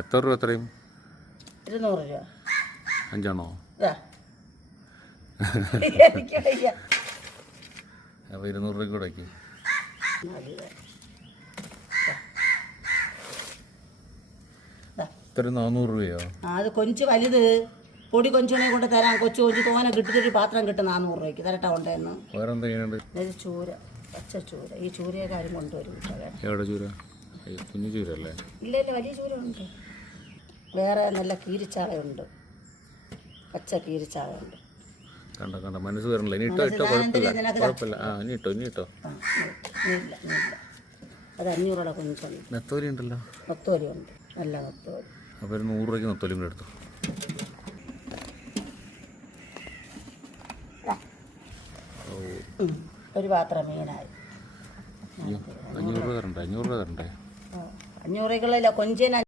എത്ര രൂപ? എത്രയും 200 രൂപ. 5 എനിക്ക് വയ്യ. അപ്പോൾ 200 രൂപയ്ക്ക് കൂടെ ഇത്ര 400 രൂപയോ? അത് കൊഞ്ച് വലുത് പൊടി കൊഞ്ചുണെ കൊണ്ട് തരാം. കൊച്ചു കൊഞ്ച് തോനെ കിട്ടിയൊരു പാത്രം കിട്ടും 400 രൂപയ്ക്ക്. തരട്ടെ കൊണ്ടുവന്ന്. വേറെ എന്താ ചെയ്യുന്നുണ്ട്? ഇത് ചൂര, പച്ച ചൂര. ഈ ചൂരയൊക്കെ ആരും കൊണ്ടുവരും. എവിടെ ചൂര? കുഞ്ഞു ചൂര അല്ലേ? ഇല്ല ഇല്ല, വലിയ ചൂര ഉണ്ട്. വേറെ നല്ല കീരിച്ചാളയുണ്ട്, പച്ച കീരിച്ചാളയുണ്ട്. കണ്ട കണ്ട മനസ്സ് വരണില്ല. ഇനി ഇട്ടോ ഇട്ടോ, കുഴപ്പമില്ല കുഴപ്പമില്ല. ആ ഇനി ഇട്ടോ ഇനി ഇട്ടോ. ഇല്ല ഇല്ല, അത് 500 രൂപ കൊഞ്ചുണ്ട്. നെത്തോലി ഉണ്ടല്ലോ. നെത്തോലി ഉണ്ട്, നല്ല നെത്തോലി. അപ്പോൾ 100 രൂപയ്ക്ക് നെത്തോലിയും കൂടെ എടുത്തു. ഒരു പാത്രം മീനായി. 500 രൂപ തരണ്ടേ? 500 രൂപ തരണ്ടേ? 500 രൂപയ്ക്കുള്ള കൊഞ്ചിന്